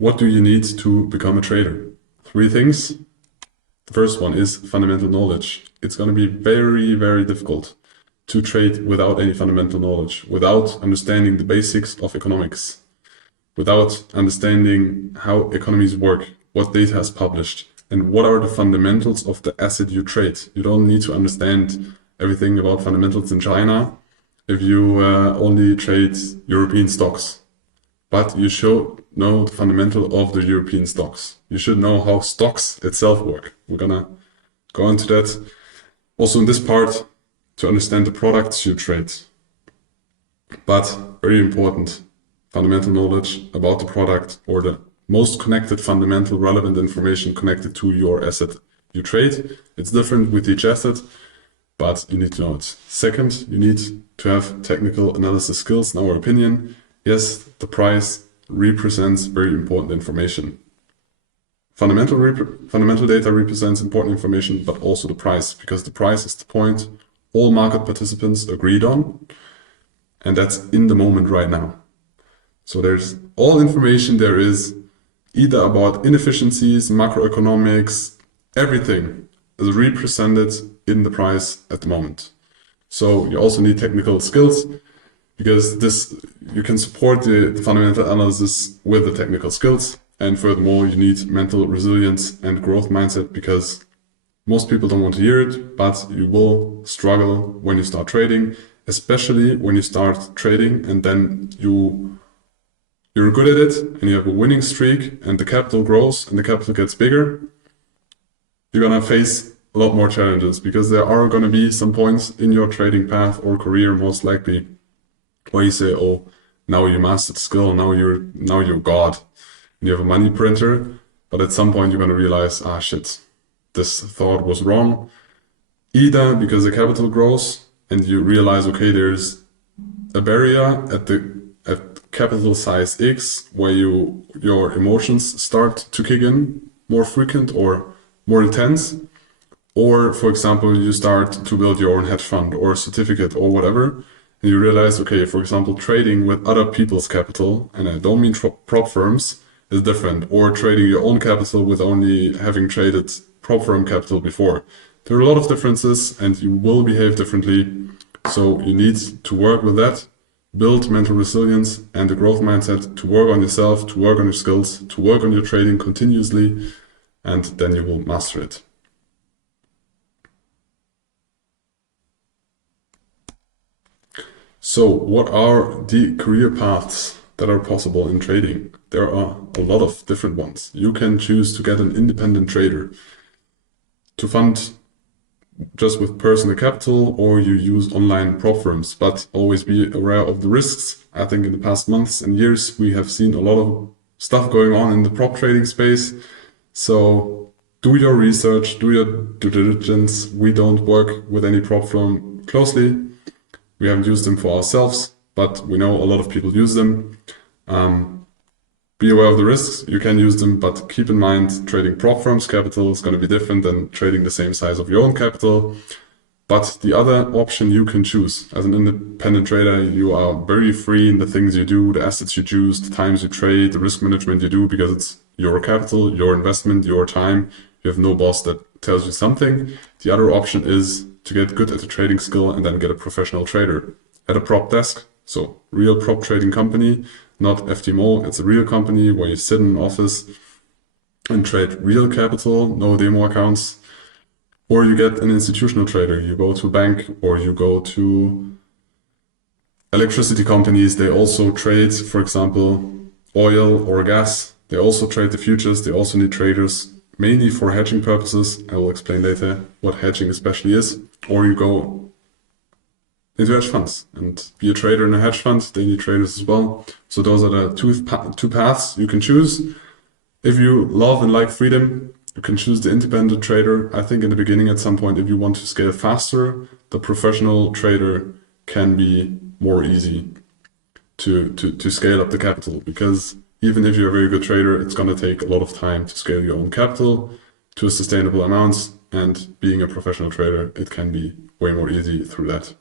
What do you need to become a trader? Three things. The first one is fundamental knowledge. It's going to be very, very difficult to trade without any fundamental knowledge, without understanding the basics of economics, without understanding how economies work, what data is published, and what are the fundamentals of the asset you trade. You don't need to understand everything about fundamentals in China if you only trade European stocks. But you should know the fundamental of the European stocks. You should know how stocks itself work. We're gonna go into that. Also in this part, to understand the products you trade. But very important, fundamental knowledge about the product or the most connected fundamental relevant information connected to your asset you trade. It's different with each asset, but you need to know it. Second, you need to have technical analysis skills. In our opinion, yes, the price represents very important information. Fundamental data represents important information, but also the price, because the price is the point all market participants agreed on, and that's in the moment right now. So there's all information there is either about inefficiencies, macroeconomics, everything is represented in the price at the moment. So you also need technical skills, because this you can support the fundamental analysis with the technical skills. And furthermore, you need mental resilience and growth mindset, because most people don't want to hear it, but you will struggle when you start trading, especially when you start trading and then you're good at it and you have a winning streak and the capital grows and the capital gets bigger. You're gonna face a lot more challenges, because there are gonna be some points in your trading path or career, most likely, where you say, oh, now you mastered the skill, now you're God, and you have a money printer, but at some point you're gonna realize, ah shit, this thought was wrong. Either because the capital grows and you realize, okay, there's a barrier at capital size X where your emotions start to kick in more frequent or more intense. Or, for example, you start to build your own hedge fund or certificate or whatever, and you realize, okay, for example, trading with other people's capital, and I don't mean prop firms, is different, or trading your own capital with only having traded prop firm capital before. There are a lot of differences and you will behave differently. So you need to work with that, build mental resilience and a growth mindset, to work on yourself, to work on your skills, to work on your trading continuously, and then you will master it. So what are the career paths that are possible in trading? There are a lot of different ones. You can choose to get an independent trader to fund just with personal capital, or you use online prop firms, but always be aware of the risks. I think in the past months and years, we have seen a lot of stuff going on in the prop trading space. So do your research, do your due diligence. We don't work with any prop firm closely. We haven't used them for ourselves, but we know a lot of people use them. Be aware of the risks. You can use them, but keep in mind, trading prop firms capital is going to be different than trading the same size of your own capital. But the other option you can choose. As an independent trader, you are very free in the things you do, the assets you choose, the times you trade, the risk management you do, because it's your capital, your investment, your time. You have no boss that tells you something. The other option is to get good at the trading skill and then get a professional trader at a prop desk. So real prop trading company, not FTMO. It's a real company where you sit in an office and trade real capital, no demo accounts. Or you get an institutional trader. You go to a bank or you go to electricity companies. They also trade, for example, oil or gas. They also trade the futures. They also need traders, mainly for hedging purposes. I will explain later what hedging especially is. Or you go into hedge funds and be a trader in a hedge fund. They need traders as well. So those are the two paths you can choose. If you love and like freedom, you can choose the independent trader. I think in the beginning, at some point, if you want to scale faster, the professional trader can be more easy to scale up the capital, because even if you're a very good trader, it's going to take a lot of time to scale your own capital to a sustainable amounts. And being a professional trader, it can be way more easy through that.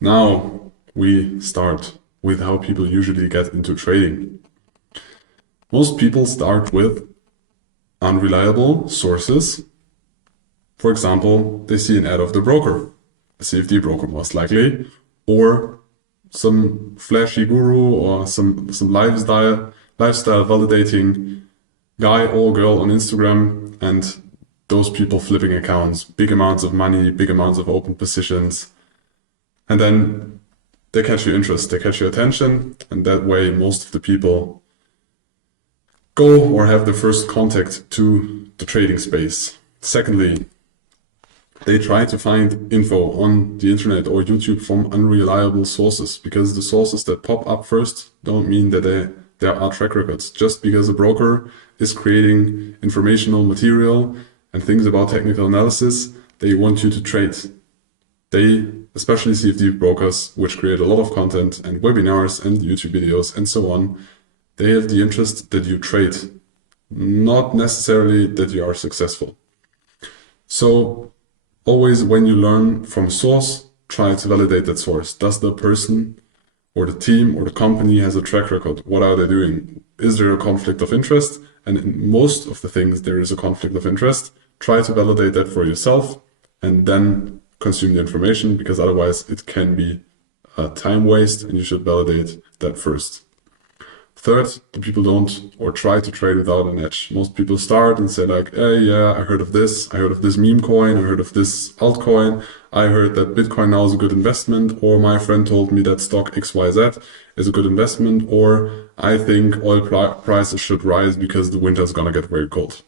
Now, we start with how people usually get into trading. Most people start with unreliable sources. For example, they see an ad of the broker, a CFD broker most likely, or some flashy guru or some lifestyle validating guy or girl on Instagram, and those people flipping accounts, big amounts of money, big amounts of open positions, and then they catch your interest, they catch your attention, and that way most of the people go or have the first contact to the trading space. Secondly, they try to find info on the internet or YouTube from unreliable sources, because the sources that pop up first don't mean that there are track records. Just because a broker is creating informational material and things about technical analysis, they want you to trade. They, especially CFD brokers, which create a lot of content and webinars and YouTube videos and so on, they have the interest that you trade, not necessarily that you are successful. So always when you learn from a source, try to validate that source. Does the person or the team or the company has a track record? What are they doing? Is there a conflict of interest? And in most of the things, there is a conflict of interest. Try to validate that for yourself and then consume the information, because otherwise it can be a time waste and you should validate that first. Third, the people don't or try to trade without an edge. Most people start and say like, hey, yeah, I heard of this meme coin, I heard of this altcoin, I heard that Bitcoin now is a good investment, or my friend told me that stock XYZ is a good investment, or I think oil prices should rise because the winter is gonna get very cold.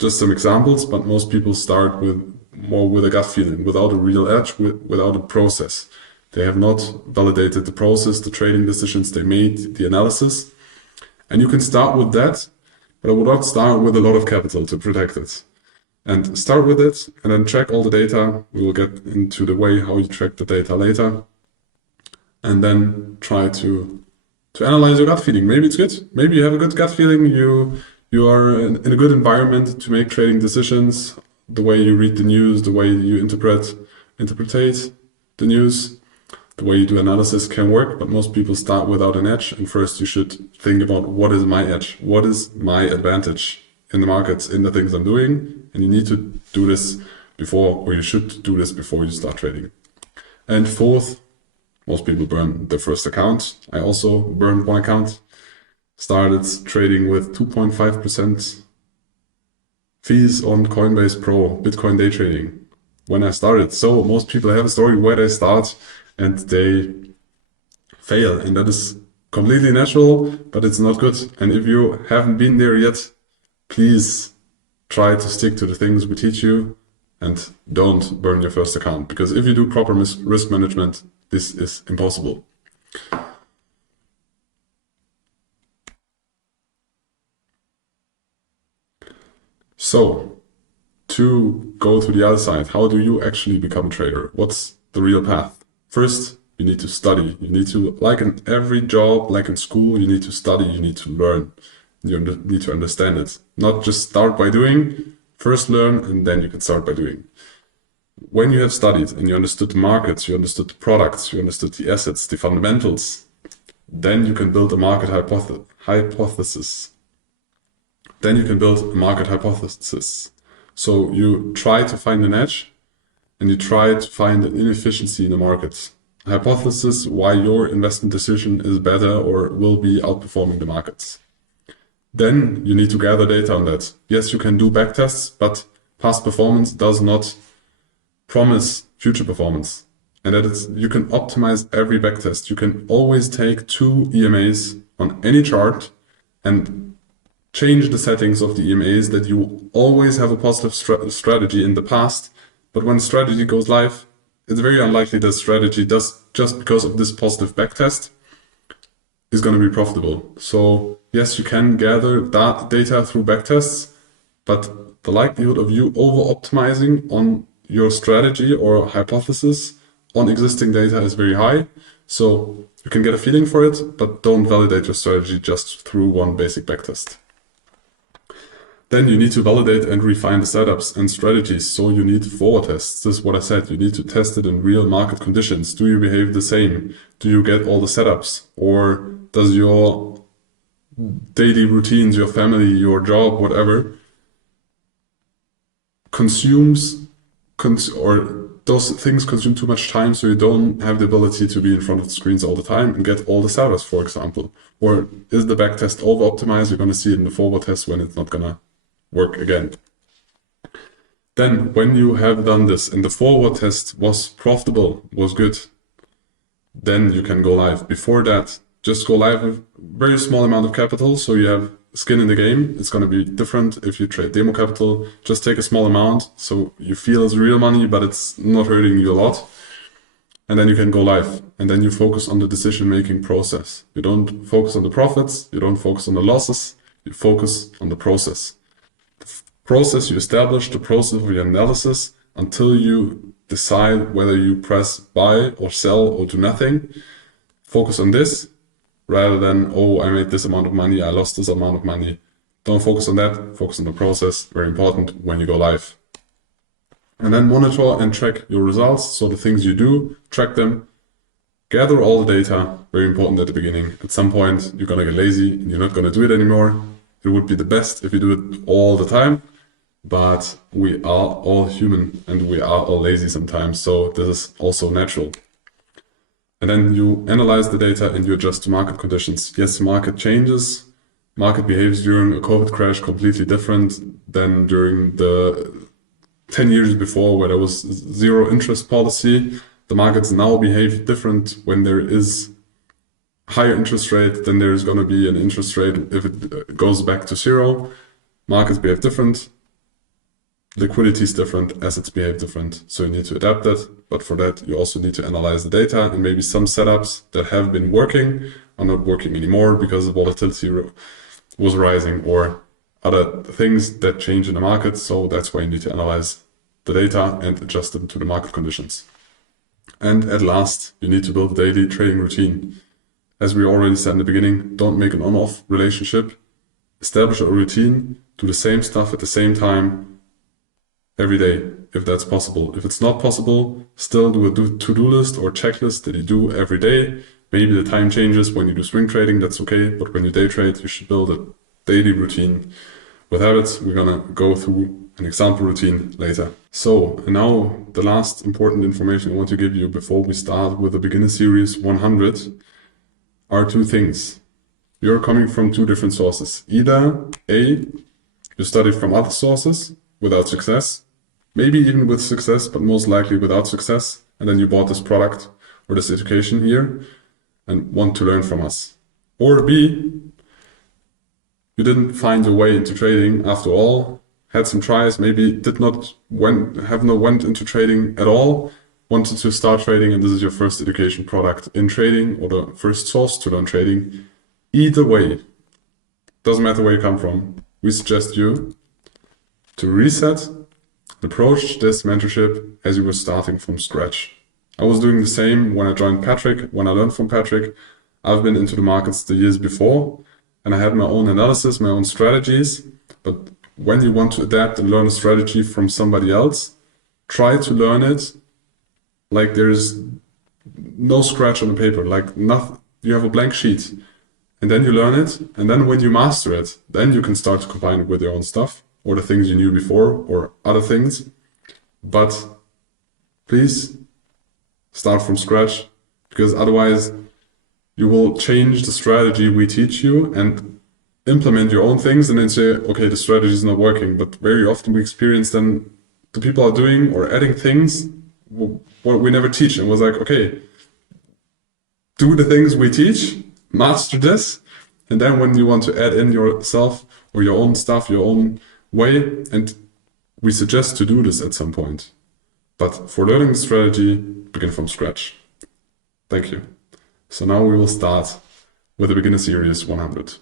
Just some examples, but most people start with a gut feeling, without a real edge, without a process. They have not validated the process, the trading decisions they made, the analysis. And you can start with that, but I would not start with a lot of capital to protect it. And start with it and then track all the data. We will get into the way how you track the data later. And then try to analyze your gut feeling. Maybe it's good. Maybe you have a good gut feeling. You are in a good environment to make trading decisions. The way you read the news, the way you interpretate the news, the way you do analysis can work, but most people start without an edge. And first you should think about, what is my edge? What is my advantage in the markets, in the things I'm doing? And you need to do this before, or you should do this before you start trading. And fourth, most people burn their first account. I also burned one account. Started trading with 2.5% fees on Coinbase Pro, Bitcoin day trading, when I started. So most people have a story where they start and they fail, and that is completely natural, but it's not good. And if you haven't been there yet, please try to stick to the things we teach you and don't burn your first account, because if you do proper risk management, this is impossible. So to go to the other side, how do you actually become a trader? What's the real path? First, you need to study. You need to, like in every job, like in school, you need to study, you need to learn. You need to understand it. Not just start by doing, first learn, and then you can start by doing. When you have studied and you understood the markets, you understood the products, you understood the assets, the fundamentals, then you can build a market hypothesis. Then you can build a market hypothesis. So you try to find an edge, and you try to find an inefficiency in the market. Hypothesis why your investment decision is better or will be outperforming the markets. Then you need to gather data on that. Yes, you can do backtests, but past performance does not promise future performance. And that you can optimize every backtest. You can always take 2 EMAs on any chart and change the settings of the EMAs, that you always have a positive strategy in the past. But when strategy goes live, it's very unlikely that strategy does, just because of this positive backtest, is going to be profitable. So yes, you can gather that data through backtests, but the likelihood of you over-optimizing on your strategy or hypothesis on existing data is very high. So you can get a feeling for it, but don't validate your strategy just through one basic backtest. Then you need to validate and refine the setups and strategies. So you need forward tests. This is what I said. You need to test it in real market conditions. Do you behave the same? Do you get all the setups? Or does your daily routines, your family, your job, whatever, or those things consume too much time, so you don't have the ability to be in front of the screens all the time and get all the setups, for example? Or is the back test over-optimized? You're going to see it in the forward test when it's not going to work again. Then when you have done this and the forward test was profitable, was good, then you can go live. Before that, just go live with very small amount of capital, so you have skin in the game. It's going to be different if you trade demo capital. Just take a small amount so you feel it's real money, but it's not hurting you a lot. And then you can go live. And then you focus on the decision-making process. You don't focus on the profits. You don't focus on the losses. You focus on the process. The process you establish, the process of your analysis, until you decide whether you press buy or sell or do nothing. Focus on this rather than, oh, I made this amount of money, I lost this amount of money. Don't focus on that. Focus on the process. Very important when you go live. And then monitor and track your results. So the things you do, track them. Gather all the data. Very important at the beginning. At some point, you're going to get lazy and you're not going to do it anymore. It would be the best if you do it all the time. But we are all human and we are all lazy sometimes. So this is also natural. And then you analyze the data and you adjust to market conditions. Yes, market changes. Market behaves during a COVID crash completely different than during the 10 years before where there was zero interest policy. The markets now behave different when there is higher interest rate. Then there's going to be an interest rate if it goes back to zero. Markets behave different. Liquidity is different, assets behave different, so you need to adapt that. But for that, you also need to analyze the data, and maybe some setups that have been working are not working anymore because the volatility was rising or other things that change in the market. So that's why you need to analyze the data and adjust them to the market conditions. And at last, you need to build a daily trading routine. As we already said in the beginning, don't make an on-off relationship. Establish a routine, do the same stuff at the same time every day, if that's possible. If it's not possible, still do a to-do list or checklist that you do every day. Maybe the time changes when you do swing trading, that's okay. But when you day trade, you should build a daily routine with habits. We're gonna go through an example routine later. So now the last important information I want to give you before we start with the beginner series 100 are two things. You're coming from two different sources. Either A, you studied from other sources without success, maybe even with success, but most likely without success. And then you bought this product or this education here and want to learn from us. Or B, you didn't find your way into trading after all, had some tries, maybe did not went into trading at all, wanted to start trading, and this is your first education product in trading or the first source to learn trading. Either way, doesn't matter where you come from, we suggest you to reset, approach this mentorship as you were starting from scratch. I was doing the same when I joined Patrick, when I learned from Patrick. I've been into the markets the years before, and I had my own analysis, my own strategies. But when you want to adapt and learn a strategy from somebody else, try to learn it like there's no scratch on the paper, like nothing. You have a blank sheet, and then you learn it, and then when you master it, then you can start to combine it with your own stuff, or the things you knew before, or other things. But please start from scratch, because otherwise you will change the strategy we teach you and implement your own things and then say, okay, the strategy is not working. But very often we experience then the people are doing or adding things what we never teach, and was like, okay, do the things we teach, master this, and then when you want to add in yourself or your own stuff, your own way, and we suggest to do this at some point. But for learning the strategy, begin from scratch. Thank you. So now we will start with the beginner series 100.